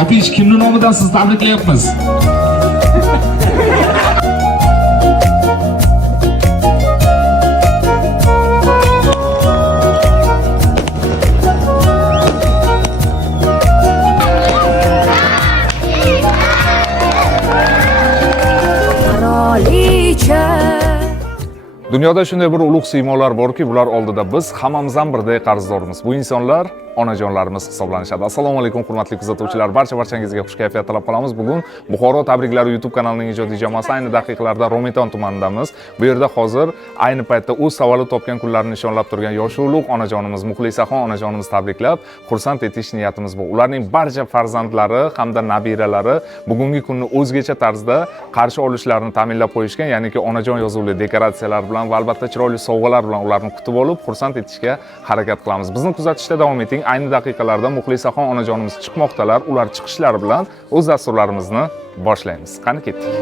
Topish kimning nomidan sizni tabriklayapmiz. Dunyoda shunday bir ulug' siymolar borki, bular oldida biz hammamizdan birdek qarzdormiz. Bu insonlar onajonlarimiz hisoblanishadi. Assalomu alaykum hurmatli kuzatuvchilar. Barchangizga xush kayfiyat tilab qolamiz. Bugun Buxoro tabriklari YouTube kanalining ijodiy jamoasi ayni daqiqalarda Romiton tumanidamiz. Bu yerda hozir ayni paytda o'z tavallud topgan kunlarini nishonlab turgan yosh ulug' onajonimiz Muxlisaxon onajonimiz tabriklab, xursand etish niyatimiz bor. Ularning barcha farzandlari hamda nabiralari bugungi kunni o'zgacha tarzda qarshi olishlarini ta'minlab qo'yishgan, ya'niki onajon yozuvli dekoratsiyalar bilan va albatta chiroyli sovg'alar bilan ularni kutib olib, xursand etishga harakat qilamiz. Bizni kuzatishda davom eting. Ayni daqiqalarda Muxlisaxon onajonimiz chiqmoqdalar. Ular chiqishlari bilan o'z dasturlarimizni boshlaymiz. Qani ketdik.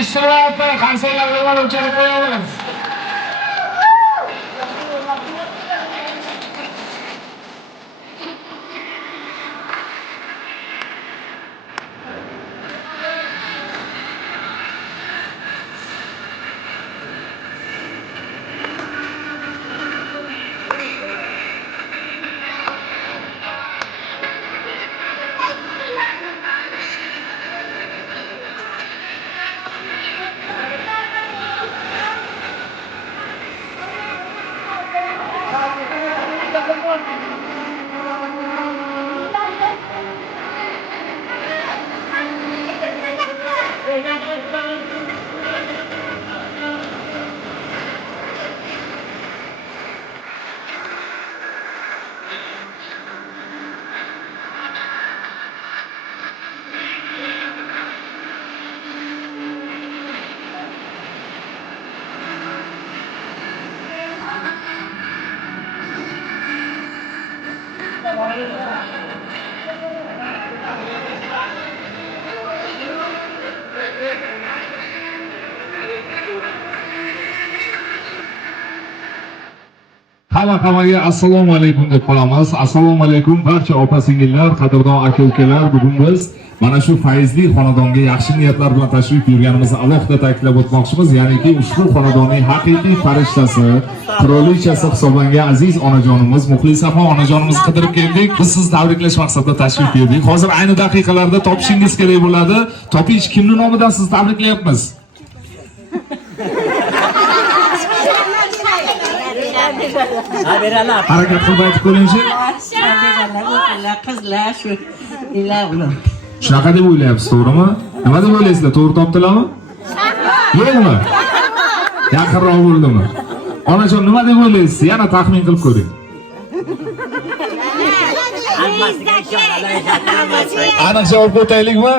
İştirakı kanserlerden uçarak koyalım. Hammaga assalomu alaykum deb qolamiz. Assalomu alaykum barcha opa-singillar, qadrdon aka-ukalar. Bugun biz mana shu fayzli xonadonga yaxshi niyatlar bilan tashrif buyurganimizni alohida ta'kidlab o'tmoqchimiz. Ya'niki ushbu xonadonning haqiqiy farishtasi, qirolichasi hisoblangan aziz onajonimiz Muxlisaxon onajonimizni qidirib keldik. Biz sizni tabriklash maqsadida tashrif buyurdik. Hozir ayni daqiqalarda topishingiz kerak bo'ladi. Topish kimning nomidan sizni tabriklayapmiz? Harakat qilib aytib ko'ringchi. Qizlar shu ilar ular. Shunaqa deb o'ylayapsiz, to'g'rimi? Nima deb o'ylaysizlar? To'g'ri topdilarmi? Yo'qmi? Yaqinroq bo'ldimi? Onajon nima deb o'ylaysiz? Yana taxmin qilib ko'ring. Aniq javob o'taylikmi?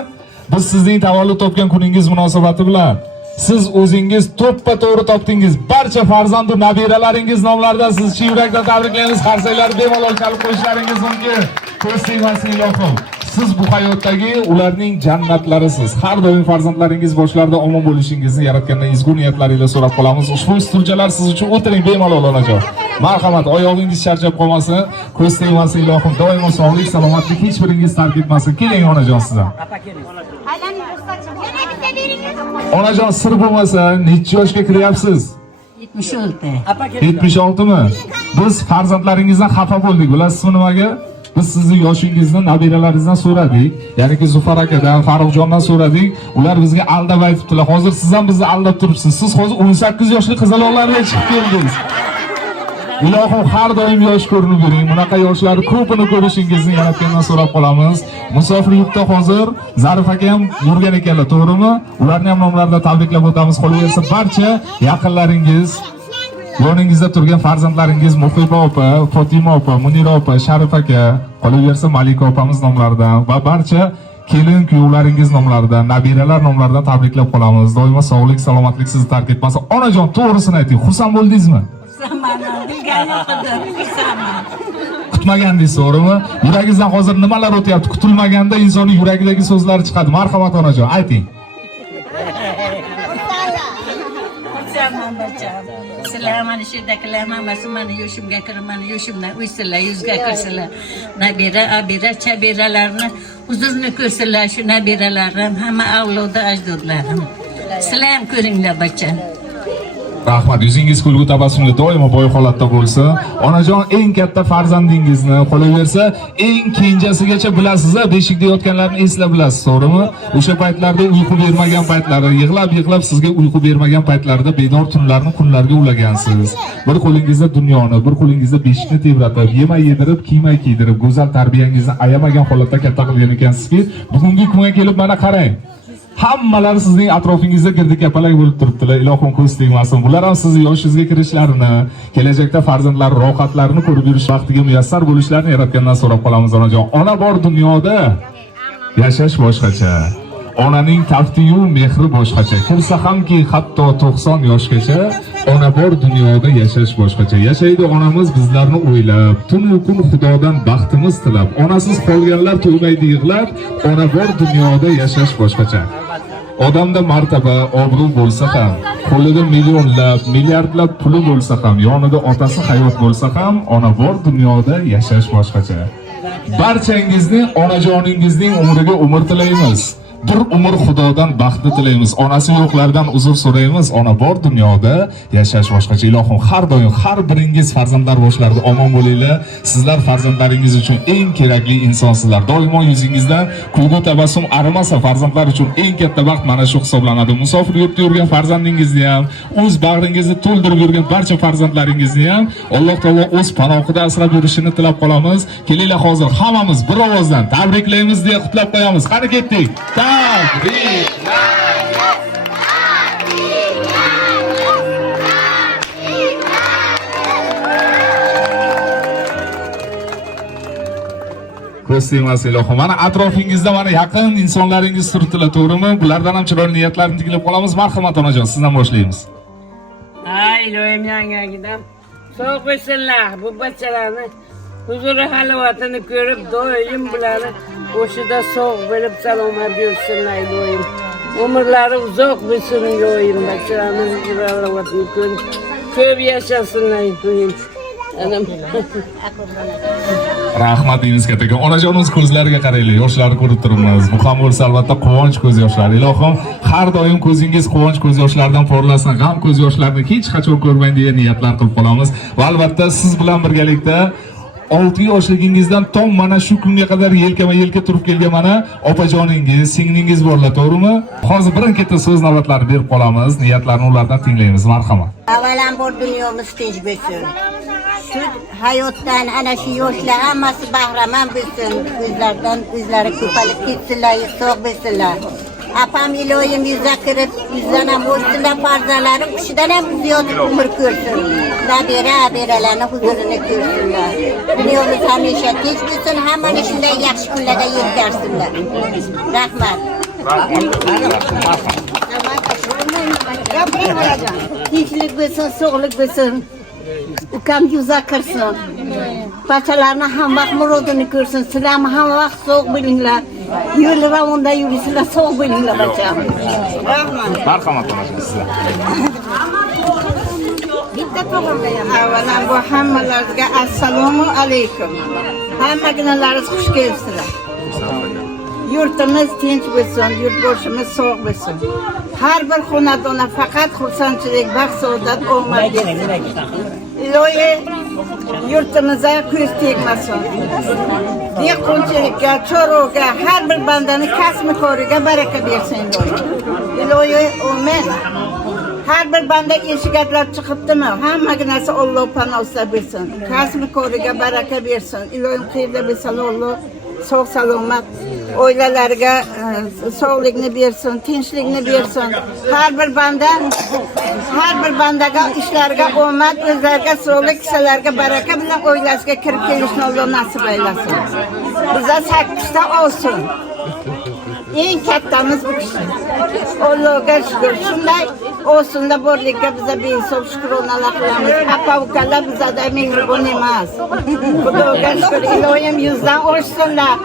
Biz sizning tavallud topgan kuningiz munosabati bilan Siz o'zingiz to'ppa-to'g'ri topdingiz. Barcha farzandu nabiralaringiz nomlaridan sizni chin yurakdan tabriklaymiz. Qarsaklar bemalol chalib qo'yishlaringiz mumkin. Ko'z tegmasin ilohim. Siz bu hayotdagi ularning jannatlarisiz. Har doim farzandlaringiz boshlarida omon bo'lishingizni yaratgandan ezgu niyatlaringizla so'rab qolamiz. Ushbu stulchalar siz uchun o'tiring bemalol onajon. Marhamat, oyog'ingiz charchab qolmasin. Ko'z tegmasin ilohim. Doimo sog'lik, salomatlik hech biringiz tark etmasin. Keling onajon sizdan. Onajon sir bo'lmasa, necha yoshga kiryapsiz? 76. 76 mi? Biz farzandlaringizdan xafa bo'ldik. Bilasizmi nimaga? Biz sizni yoshingizni nabiralaringizdan so'radik. Ya'niki Zufar akadan, Farruxjondan so'radik. Ular bizga aldab aytibdilar. Hozir siz ham bizni aldab turibsiz. Siz hozir 18 yoshli qizaloqlarga chiqib keldingiz. Ilohim har doim yosh ko'rinib yuring. Bunaqa yoshlar ko'pini ko'rishingizni yaratgandan so'rab qolamiz. Musofir yurtda hozir Zarif aka ham yurgan ekanlar, to'g'rimi? Ularni ham nomlarida tabriklab o'tamiz. Qolaversa barcha yaqinlaringiz, yoningizda turgan farzandlaringiz Muhiba opa, Fotima opa, Munira opa, Sharif aka, qolaversa Malika opamiz nomlaridan va barcha kelin kuyovlaringiz nomlaridan, nabiralar nomlaridan tabriklab qolamiz. Doimo sog'lik, salomatlik sizni tark etmasin. Onajon, to'g'risini ayting, xursand bo'ldingizmi? Kutmagandingiz, to'g'rimi? Yuragingizdan hozir nimalar o'tyapti? Kutilmaganda insonning yuragidagi so'zlari chiqadi. Marhamat onajon, ayting. Sizlar mana shu yerdagilar hammasi mani yoshimga kirib, mani yoshimdan o'ysinlar, yuzga kirsinlar. Nabira, abira, chabiralarni huzurni ko'rsinlar, shu nabiralarim, hamma avlodi ajdodlarim. Sizlar ham ko'ringlar bacham. Rahmat, yuzingiz kulgu tabassumga doimo boy holatda bo'lsin. Onajon, eng katta farzandingizni, qolaversa, eng kenjasigacha bilasiz, beshikda yotganlarni eslab bilasiz, to'g'rimi? O'sha paytlarda uyqu bermagan paytlari, yig'lab sizga uyqu bermagan paytlarida bedor tunlarni kunlarga ulagansiz. Bir qo'lingizda dunyoni, bir qo'lingizda beshikni tebratib, yemay yedirib, kiymay kiydirib, go'zal tarbiyangizni ayamagan holatda katta qilgan ekansizki, bugungi kunga kelib mana qarang. Hammalari sizning atrofingizda girdik-kapalak bo'lib turibdilar. Ilohim ko'z tegmasin. Bular ham sizni yoshingizga kirishlarini, kelajakda farzandlar rohatlarini ko'rib yurish vaqtiga muyassar bo'lishlarini yaratgandan so'rab qolamiz onajon. Ona bor dunyoda yashash boshqacha. Onaning taftiyu mehri boshqacha. Kirsa hamki hatto 90 yoshgacha ona bor dunyoda yashash boshqacha. Yashaydi onamiz bizlarni o'ylab, tun-u kun Xudodan baxtimiz tilab. Onasiz qolganlar to'ymaydi yig'lab, ona bor dunyoda yashash boshqacha. Odamda martaba, obro' bo'lsa ham, qo'lida millionlab, milliardlab puli bo'lsa ham, yonida otasi hayot bo'lsa ham, ona bor dunyoda yashash boshqacha. Barchangizni onajoningizning umriga umr tilaymiz. Bir umr Xudodan baxtni tilaymiz. Onasi yo'qlardan uzr so'raymiz. Ona bor dunyoda yashash boshqacha. Ilohim har doim har biringiz farzandlar boshlarida omon bo'linglar. Sizlar farzandlaringiz uchun eng kerakli insonsizlar. Doimo yuzingizdan kulgu tabassum arimasa farzandlar uchun eng katta baxt mana shu hisoblanadi. Musofir yurtda yurgan farzandingizni ham, o'z bag'ringizni to'ldirib yurgan barcha farzandlaringizni ham Alloh taolo o'z panohida asrab yurishini tilab qolamiz. Kelinglar hozir hammamiz bir ovozdan tabriklaymiz deya qutlab qo'yamiz. Qani ketdik. Ko'z tegmasin ilohim. Mana atrofingizda mana yaqin insonlaringiz turibdilar, to'g'rimi? Bulardan ham chiroyli niyatlarni tinglab qolamiz. Marhamat onajon, sizdan boshlaymiz. Ay, ilohim yangagidan sog' bo'lsinlar. Bu bachchalarni huzuri halovatini ko'rib, doim bularni o'shida sog' bo'lib salomat yursinlar ilohim. Umrlari uzoq bo'lsin ilohim. Bachchalarni huzuri halovatini ko'rib, ko'p yashasinlar ilohim. Rahmat deymiz kattaga. Onajonimiz ko'zlariga qaranglar, yoshlarni ko'rib turibmiz. Bu ham bo'lsa albatta quvonch ko'z yoshlari. Ilohim har doim ko'zingiz quvonch ko'z yoshlaridan porlasin. G'am ko'z yoshlarini hech qachon ko'rmang degan niyatlar qilib qolamiz. Va albatta siz bilan birgalikda 6 yoshligingizdan tom mana shu kunga qadar yelkama-yelka turib kelgan mana opajoningiz, singlingiz borlar, to'g'rimi? Hozir birin-ketin so'z navbatlarini berib qolamiz. Niyatlarni ulardan tinglaymiz. Marhamat. Avvalambor dunyomiz tinch bo'lsin. Shu hayotdan ana shu yoshlar hammasi bahramand bo'lsin. O'zlaridan o'zlari ko'payib ketsinlar, sog' bo'lsinlar. Apam ilohim yuzga kirib, yuzdan ham o'ssinlar, farzandlarim qishidan ham ziyod umr ko'rsin. Nabira, abiralarni huzurini ko'rsinlar. Dunyomiz hamisha tinch bo'lsin, hammani shunday yaxshi kunlarda yetkazsinlar. Rahmat. Tinchlik bo'lsin, sog'lik bo'lsin. Ukam yuza kirsin. Bachalarini ham vaqt murodini ko'rsin. Sizlar ham vaqt sog' bo'linglar. Yo'l ravonda yurisizlar, sog' bo'linglar bacham. Rahmat. Marhamat onajon sizlar. Avvalambor hammalaringizga assalomu alaykum. Hammaginaringiz xush kelibsizlar. Yurtimiz tinch bo'lsin, yurtboshimiz sog' bo'lsin. Har bir xonadonda faqat xursandchilik, baxt, saodat, omad kelsin. Ilohi yurtimizga ko'z tegmasin. Dehqonchilikka, chorvaga, har bir bandani kasb-i koriga baraka bersin ilohi. Ilohi amin. Har bir banda eshik atlab chiqibdimi? Hammaga narsa Alloh panohida bersin. Kasb-i koriga baraka bersin. Ilohim qayerda bo'lsa Alloh sog' salomat oilalariga sog'likni bersin, tinchlikni bersin. Har bir bandaga ishlariga omad, o'zlariga sog'lik, kishilarga baraka bilan oilasiga kirib kelishni Alloh nasib aylasin. Bizga 8 ta olsin. Eng kattamiz bu kishi. Allohga shukr. Shunday olsinda borlikka biza behisob shukronalar qilamiz. Apa-ukalar bizada mehribon emas. Xudoga shukr. Ilohim yuzdan oshsinlar.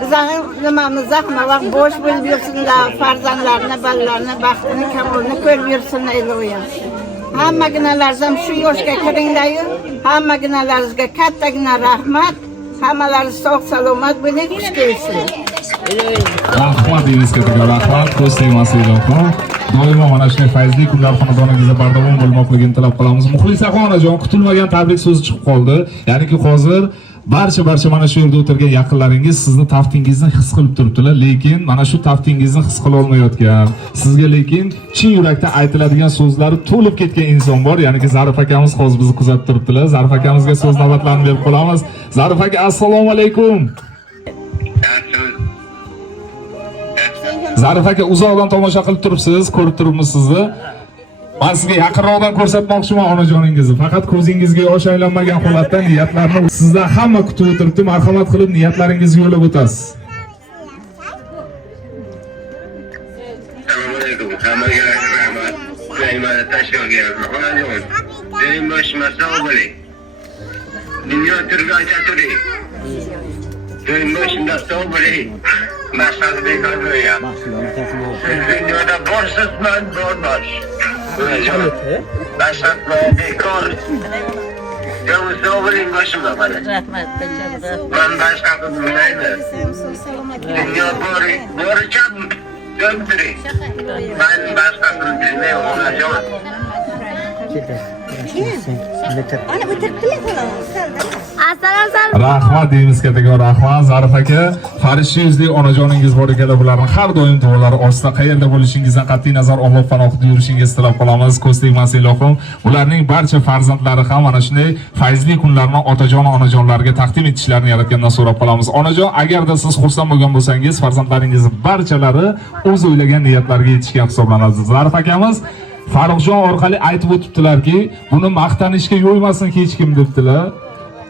Bizning nimamizda hamma vaqt bo'sh bo'lib yursinlar. Farzandlarni, balalarni, baxtini, kamolini ko'rib yursinlar ilohim. Hammaginalardan shu yoshga kiringlar-yu, hammaginalarga kattagina rahmat. Hammalaringiz sog' salomat bo'ling, xush kelsin. Rahmat deymiz kattaga, rahmat. Ko'z tegmasin ilohim. Doimo mana shunday fayzli kunlar xonadoningizda bardavom bo'lmoqligini tilab qolamiz. Muxlisaxon onajon, kutilmagan tabrik so'zi chiqib qoldi. Ya'niki hozir barcha mana shu yerda o'tirgan yaqinlaringiz sizni taftingizni his qilib turibdilar, lekin mana shu taftingizni his qila olmayotgan, sizga lekin chin yurakdan aytiladigan so'zlari to'lib ketgan inson bor. Ya'niki Zarif akamiz hozir bizni kuzatib turibdilar. Zarif akamizga so'z navbatlarini berib qolamiz. Zarif aka, assalomu alaykum. Zarif aka, uzoqdan tomosha qilib turibsiz, ko'rib turibmiz sizni. Men sizga yaqinroqdan ko'rsatmoqchiman onajoningizni. Faqat ko'zingizga yosh aylanmagan holatda niyatlarni sizdan hamma kutib o'tiribdi. Marhamat qilib niyatlaringizni yo'lab o'tasiz. Assalomu alaykum. Hammaga rahmat. Sayman tashkilga onajon. Mening boshim sog' bo'ling. Dunyo turgancha turing. Mening boshimda sog' bo'ling. Maqsad bekor qo'ygan. Siz dunyoda borsiz, men borman. Onajon. Maqsad bekor. Yolg'iz sog' bo'ling boshimda mana. Rahmat, bacham. Men boshqa bilmayman. Dunyo boricha döndürün. Ben başkasını bilmiyorum onajon. Rahmat deymiz kattaga, rahmat. Zarif aka, farishta yuzli onajoningiz bor ekanlar, bularning har doim duolari ostida qayerda bo'lishingizdan qat'iy nazar Alloh panohida yurishingizni tilab qolamiz. Ko'z tegmasin ilohim. Ularning barcha farzandlari ham mana shunday fayzli kunlarni otajon onajonlarga taqdim etishlarini yaratgandan so'rab qolamiz. Onajon, agarda siz xursand bo'lgan bo'lsangiz, farzandlaringiz barchalari o'z o'ylagan niyatlarga yetishgan hisoblanadi. Zarif akamiz Farruxjon orqali aytib o'tibdilarki, buni maqtanishga yo'ymasin hech kim debdilar.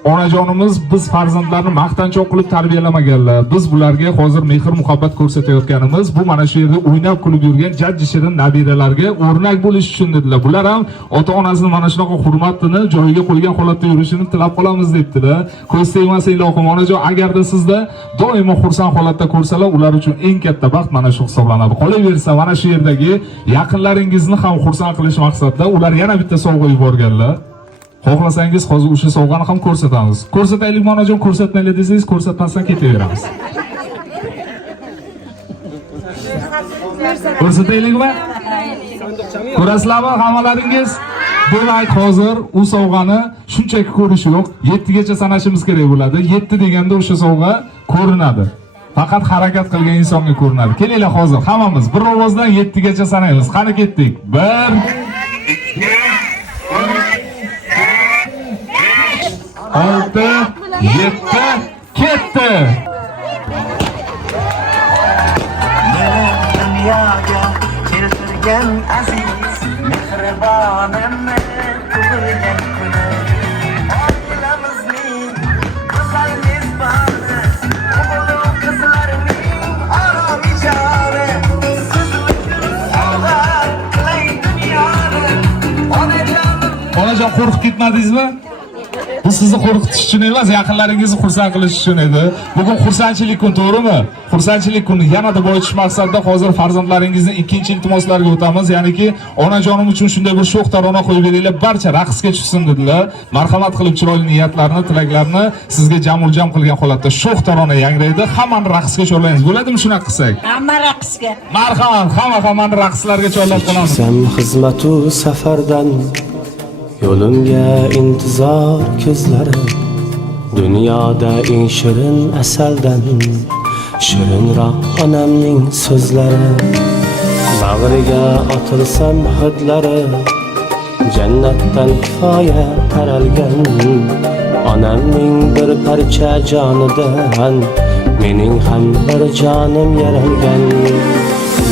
Onajonimiz biz farzandlarni maqtanchoq qilib tarbiyalamaganlar. Biz bularga hozir mehr muhabbat ko'rsatayotganimiz bu mana shu yerda o'ynab kulib yurgan jajji shirin nabiralarga o'rnak bo'lish uchun dedilar. Bular ham ota-onasini mana shunaqa hurmatini joyiga qo'ygan holatda yurishini tilab qolamiz debdilar. Ko'z tegmasin ilohim onajon, agarda sizda doimo xursand holatda ko'rsalar, ular uchun eng katta baxt mana shu hisoblanadi. Qolaversa mana shu yerdagi yaqinlaringizni ham xursand qilish maqsadida ular yana bitta sovg'a yuborganlar. Xohlasangiz hozir o'sha sovg'ani ham ko'rsatamiz. Ko'rsataylikmi onajon, ko'rsatmaylik desangiz, ko'rsatmasdan ketaveramiz. Ko'rsataylikmi? Ko'rasizlarmi hammalaringiz? Demak, hozir u sovg'ani shunchaki ko'rish yo'q, 7 gacha sanashimiz kerak bo'ladi. 7 deganda o'sha sovg'a ko'rinadi. Faqat harakat qilgan insonga ko'rinadi. Kelinglar hozir hammamiz bir ovozdan 7 gacha sanaymiz. Qani ketdik. 1 6 7 ketdi. Dunyoga keltirgan aziz mehribonimni tug'ilgan kuni oilamizning go'zal mezboni ulug' qizlarning oromi joni siz uchun sovg'a qilay dunyo onajon qo'rqib ketmadingizmi? Bu sizni qo'rqitish uchun emas, yaqinlaringizni xursand qilish uchun edi. Bugun xursandchilik kun, to'g'rimi? Xursandchilik kuni yanada boyitish maqsadida hozir farzandlaringizning ikkinchi iltimoslariga o'tamiz. Ya'niki, onajonim uchun shunday bir sho'x tarona qo'yib beringlar, barcha raqsga tushsin dedilar. Marhamat qilib chiroyli niyatlarni, tilaklarini sizga jamul-jam qilgan holatda sho'x tarona yangraydi. Hammani raqsga chorlaymiz. Bo'ladimi shunaqa qilsak? Hamma raqsga. Marhamat, hammani raqslarga chorlab qolamiz. Sen xizmatu safardan yo'limga intizor ko'zlari dunyoda eng shirin asaldan shirinroq onamning so'zlari bag'riga otilsam hidlari jannatdan kifoya taralgan onamning bir parcha jonidan mening ham bir jonim yaralgan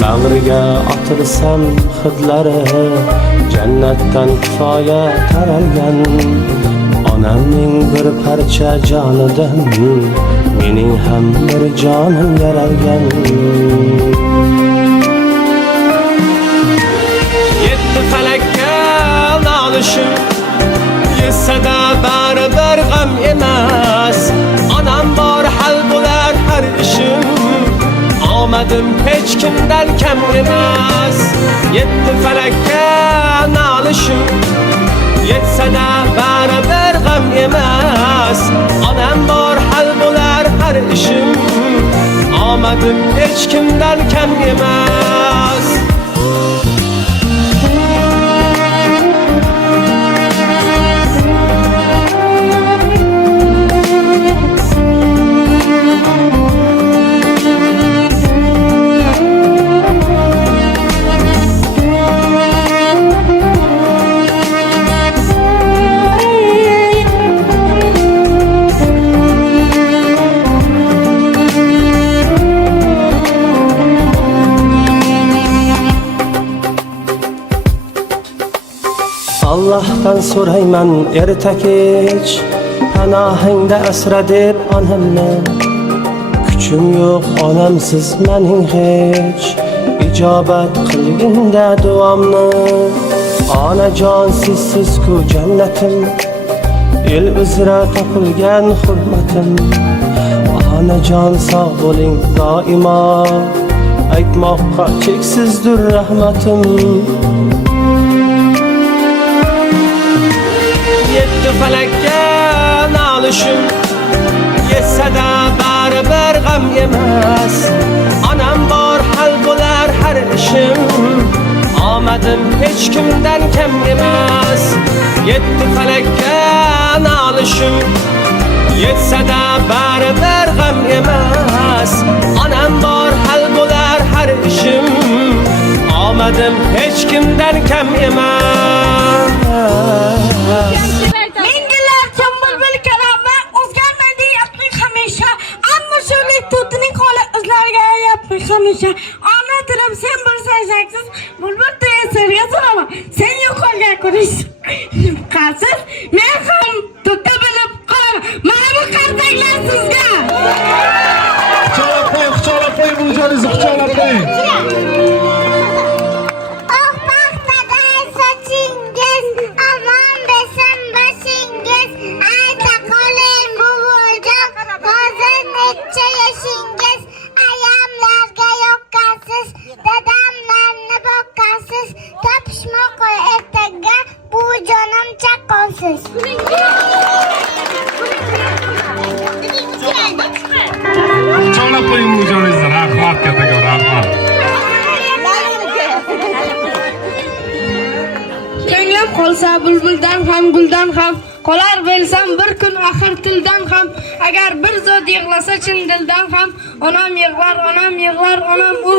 bag'riga otilsam hidlari jannatdan kifoya taralgan onamning bir parcha jonidan mening ham bir jonim yaralgan yetti falakka nolishim yetsada baribir g'am emas onam bor hal bo'lar har ishim omadim hech kimdan kam emas yetti falakka nolishim yetsada baribir g'am emas onam bor hal bo'lar har ishim omadim hech kimdan kam emas Allah'tan so'rayman erta kech panohingda asra deb onamni kuchim yo'q onamsiz mening hech ijobat qilginda duomni onajon sizsiz-ku jannatim el uzra topilgan hurmatim onajon sog' bo'ling doimo aytmoqqa cheksizdir rahmatim yetti falakka nolishim yetsada baribir g'am emas onam bor hal bo'lar har ishim omadim hech kimdan kam emas yetti falakka nolishim yetsada baribir g'am emas onam bor hal bo'lar har ishim omadim hech kimdan kam emas hamisha ona tilim sen bo'lsang shaksiz bulbul tuya serga so'rama sen yo'qolgan kunish qarsiz men ham tutda bilib qolaman mana bu qarzaklar sizga quchoqlab qo'ying bujoningizni quchoqlab qo'ying Quchoqlab qo'ying bujoningizni rahmat kattaga rahmat ko'nglim qolsa bulbuldan ham guldan ham qolar bilsam bir kun axir tildan ham agar bir zot yig'lasa chin dildan ham onam yig'lar onam u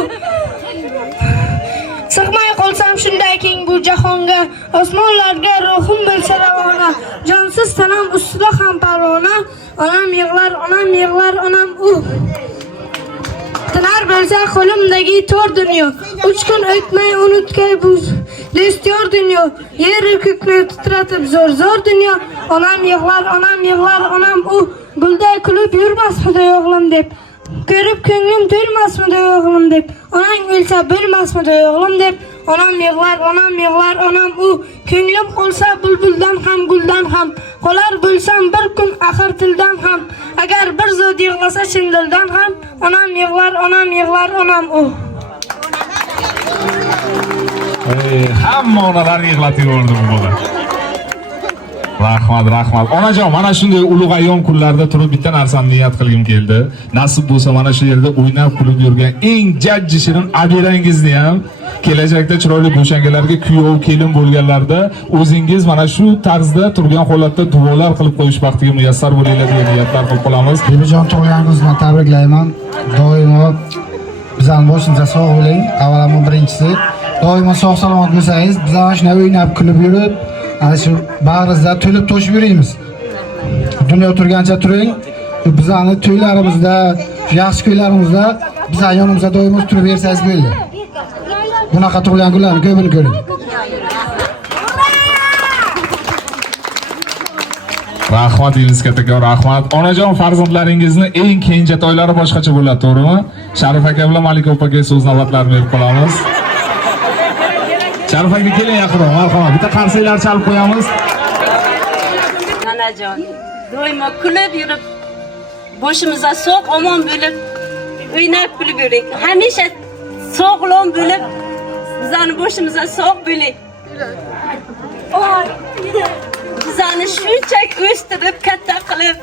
sig'may qolsam shunday keng bu jahonga osmonlarga ruhim bo'lsa ravona jonsiz tanam ustida ham parvona onam yig'lar onam u tinar bo'lsa qo'limdagi to'r dunyo 3 kun o'tmay unutgay bu destyor dunyo yer ko'kni titratib zo'r dunyo onam yig'lar onam u gulday kulib yurmasmidi o'g'lim deb ko'rib ko'nglim to'lmasmidi o'g'lim deb onang o'lsa bo'lmasmidi o'g'lim deb onam yig'lar, onam u. Ko'nglim qolsa bulbuldan ham, guldan ham. Qolar bo'lsam bir kun axir tildan ham. Agar bir zot yig'lasa chin dildan ham, onam yig'lar, onam u. Hamma onalar yig'latib yubordi bu bola. Rahmat. Onajon, mana shunday ulug' ayyom kunlarda turib bitta narsani niyat qilgim keldi. Nasib bo'lsa mana shu yerda o'ynab kulib yurgan eng jajji shirin abirangizni ham kelajakda chiroyli bo'shangalarga kuyov kelin bo'lganlarda o'zingiz mana shu tarzda turgan holatda duolar qilib qo'yish baxtiga muyassar bo'linglar degan niyatlar qilib qolamiz. Bebijon tug'ilganingizni tabriklayman. Doimo bizning boshimizda sog' bo'ling. Avvalambor birinchisi, doimo sog' salomat bo'lsangiz, biz ana shunday o'ynab kulib yurib, ana shu bag'ringizda to'lib to'shib yuramiz. Dunyo turgancha turing. Bizning to'ylarimizda, yaxshi kunlarimizda bizning yonimizda doimo turib bersangiz bo'ldi. Bunaqa tug'ilgan kunlarni ko'pini ko'ring. Rahmat deymiz kattakon, rahmat. Onajon, farzandlaringizni eng kenja to'ylari boshqacha bo'ladi, to'g'rimi? Sharif aka bilan Malika opaga so'z navbatlarini berib qolamiz. Sharif aka keling yaqinroq, marhamat. Bitta qarsaklar chalib qo'yamiz. Onajon, doimo kulib yurib, boshimizda sog' omon bo'lib, o'ynab kulib yuring. Hamisha sog'lom bo'lib, bizning boshimizda sog' bo'ling. Bizani shunchaki o'stirib, katta qilib,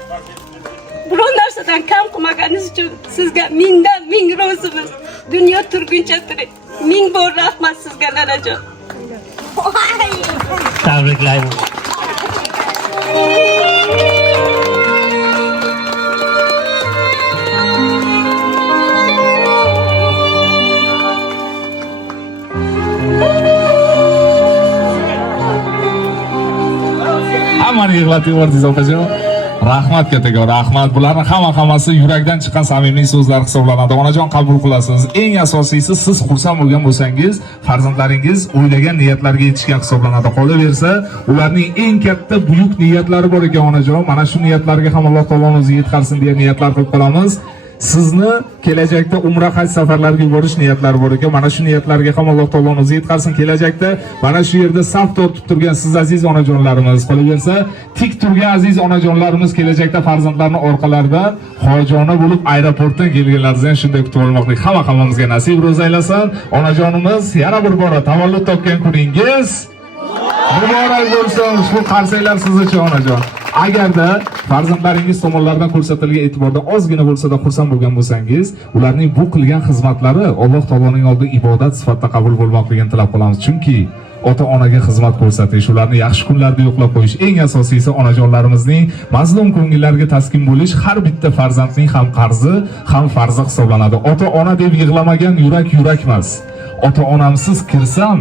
biror narsadan kam qilmaganingiz uchun sizga mingdan ming ro'zimiz. Dunyo turguncha turing. Ming bor rahmat sizga, onajon. Tabriklayman. Hammani yig'latib yubordingiz opajon. Rahmat kattakon, rahmat. Bularni hammasi yurakdan chiqqan samimiy so'zlar hisoblanadi. Onajon, qabul qilasiz. Eng asosiysi, siz xursand bo'lgan bo'lsangiz, farzandlaringiz o'ylagan niyatlarga yetishgan hisoblanadi. Qolaversa, ularning eng katta buyuk niyatlari bor ekan onajon. Mana shu niyatlarga ham Alloh taolo o'zi yetkazsin degan niyatlar qilib qolamiz. Sizni kelajakda umra haj safarlariga yuborish niyatlari bor ekan. Mana shu niyatlarga ham Alloh taolo o'zi yetkazsin. Kelajakda mana shu yerda saf tortib turgan siz aziz onajonlarimiz, qolaversa, tik turgan aziz onajonlarimiz kelajakda farzandlarning orqalaridan hojona bo'lib aeroportdan kelganlaringizni ham shunday kutib olmoqlik. Hammamizga nasib ro'za aylasin. Onajonimiz, yana bir bora tavallud topgan kuningiz muborak bo'lsin. Ushbu qarsaklar siz uchun onajon. Agarda farzandlaringiz tomonidan ko'rsatilgan e'tiborda ozgina bo'lsa-da xursand bo'lgan bo'lsangiz, ularning bu qilgan xizmatlari Alloh taoloning oldida ibodat sifatida qabul bo'lmoqligini tilab qolamiz. Chunki ota-onaga xizmat ko'rsatish, ularni yaxshi kunlarda yo'qlab qo'yish, eng asosiysi onajonlarimizning mazlum ko'ngillariga taskin bo'lish har bitta farzandning ham qarzi, ham farzi hisoblanadi. Ota-ona deb yig'lamagan yurak emas. Ota-onamsiz kirsam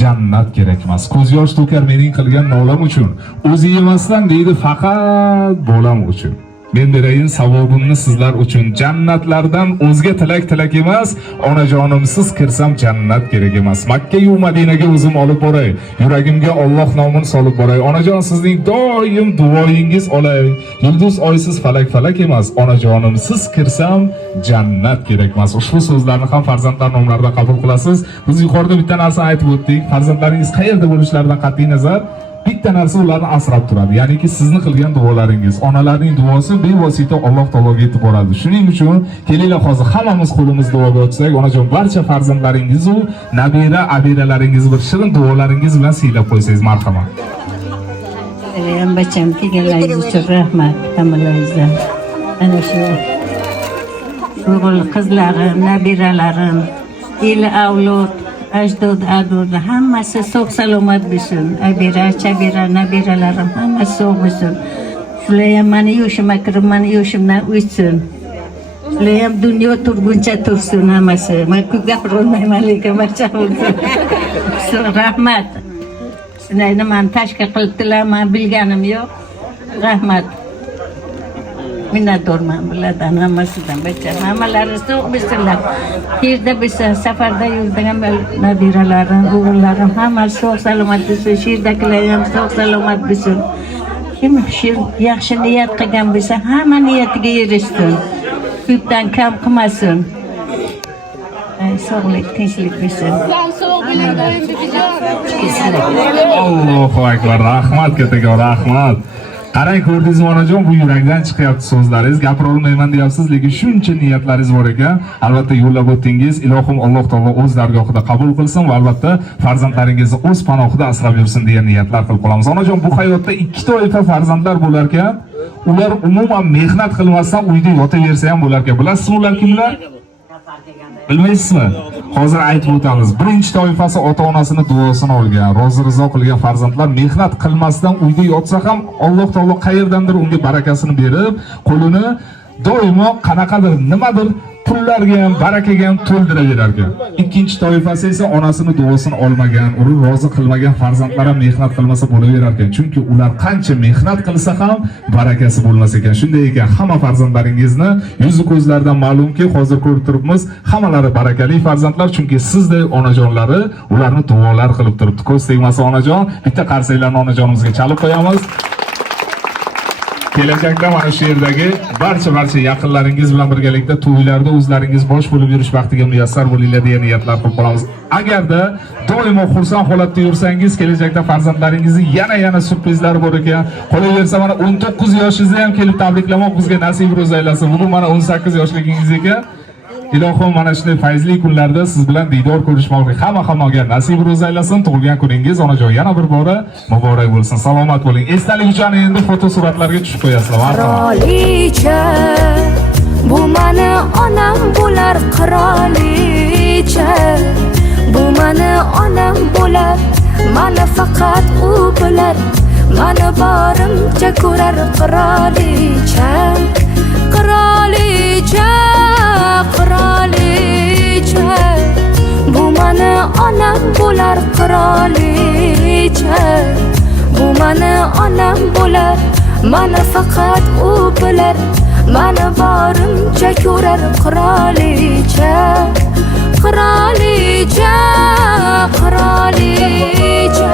jannat kerak emas. Ko'z yosh to'kar mening qilgan nolam uchun. O'zi yemasdan deydi faqat bolam uchun. Men berayin savobimni sizlar uchun. Jannatlardan o'zga tilak emas, onajonimsiz kirsam jannat kerak emas. Makka yu Madinaga o'zim olib boray. Yuragimga Alloh nomini solib boray. Onajon, sizning doim duoyingiz olay. Yulduz oysiz falak emas. Onajonimsiz kirsam jannat kerak emas. Ushbu so'zlarni ham farzandlar nomlaridan qabul qilasiz. Biz yuqorida bitta narsa aytib o'tdik. Farzandlaringiz qayerda bo'lishlaridan qat'iy nazar bitta narsa ularni asrab turadi. Ya'niki sizni qilgan duolaringiz, onalarning duosi bevosita Alloh taologa yetib boradi. Shuning uchun kelinglar hozir hammamiz qo'limiz duoga o'tsak, onajon, barcha farzandlaringiz va nabira abiralaringiz bir shirin duolaringiz bilan siylab qo'ysangiz marhamat. Ham bacham kelganlaringiz uchun rahmat hammalaringizdan. Ana shu o'g'il qizlarim, nabiralarim, el avlod, ajdod adod hammasi sog' salomat bo'lsin. Abira, chabira, nabiralarim hammasi sog' bo'lsin. Shular ham meni yoshimga kirib, meni yoshimdan o'tsin. Shular ham dunyo turguncha tursin hammasi. Men ko'p gapirolmayman, lekin barcha bo'lsin. Rahmat. Shunday meni tashkil qilibdilar, men bilganim yo'q. Rahmat. Minnatdorman bulardan hammasidan bacham. Hammalari sog' bo'lsinlar. Yerda bo'lsa, safarda yurgan nabiralarim, o'g'illarim hammasi sog' salomat bo'lsin. Sherdagilar ham sog' salomat bo'lsin. Kim yaxshi niyat qilgan bo'lsa, hamma niyatiga erishsin. Ko'pdan kam qilmasin. Sog'lik, tinchlik bo'lsin. Allohu akbar. Rahmat kattakon, rahmat. Qarang, ko'rdingizmi onajon, bu yurakdan chiqyapti so'zlaringiz. Gapira olmayman deyapsiz, lekin shuncha niyatlaringiz bor ekan. Albatta yo'llab o'tdingiz. Ilohim Alloh taolo o'z dargohida qabul qilsin va albatta farzandlaringizni o'z panohida asrab yursin degan niyatlar qilib qolamiz. Onajon, bu hayotda ikki toifa farzandlar bo'lar ekan. Ular umuman mehnat qilmasdan uyda yotaversa ham bo'lar ekan. Bilasizmi ular kimlar? Bilmaysizmi? Hozir aytib o'tamiz. Birinchi toifasi ota-onasini duosini olgan, rozi rizo qilgan farzandlar mehnat qilmasdan uyda yotsa ham Alloh taolo qayerdandir unga barakasini berib, qo'lini doimo qanaqadir nimadir pullarga ham, barakaga ham to'ldiraverar ekan. Ikkinchi toifasi esa onasini duosini olmagan, uni rozi qilmagan farzandlar ham mehnat qilmasa bo'laverar ekan. Chunki ular qancha mehnat qilsa ham barakasi bo'lmas ekan. Shunday ekan, hamma farzandlaringizni yuzi ko'zlaridan ma'lumki, hozir ko'rib turibmiz, hammalari barakali farzandlar, chunki sizday onajonlari ularni duolar qilib turibdi. Ko'z tegmasa onajon, bitta qarsaklarni onajonimizga chalib qo'yamiz. Kelajakda mana shu yerdagi barcha yaqinlaringiz bilan birgalikda to'ylarda o'zlaringiz bosh bo'lib yurish vaqtiga muyassar bo'linglar degan niyatlar qilib qolamiz. Agarda doimo xursand holatda yursangiz, kelajakda farzandlaringizning yana surprizlari bor ekan. Qolaversa mana 19 yoshingizda ham kelib tabriklamoq bizga nasib ro'z aylasin. Bugun mana 18 yoshligingiz ekan. Ilohim mana shunday fayzli kunlarda siz bilan diydor ko'rishmoqni hammaga nasib ro'z aylasin. Tug'ilgan kuningiz onajon yana bir bora muborak bo'lsin. Salomat bo'ling. Esdalik uchun endi fotosuratlarga tushib qo'yasizlar. Qirolicha, bu mani onam bo'lar qirolicha. Bu mani onam bo'lar, mani faqat u bilar. Mani borimcha ko'rar qirolicha. Qirolicha, qirolicha, bu mani onam bo'lar qirolicha. Bu mani onam bo'lar, mani faqat u bilar. Mani borimcha ko'rar qirolicha. Qirolicha, qirolicha.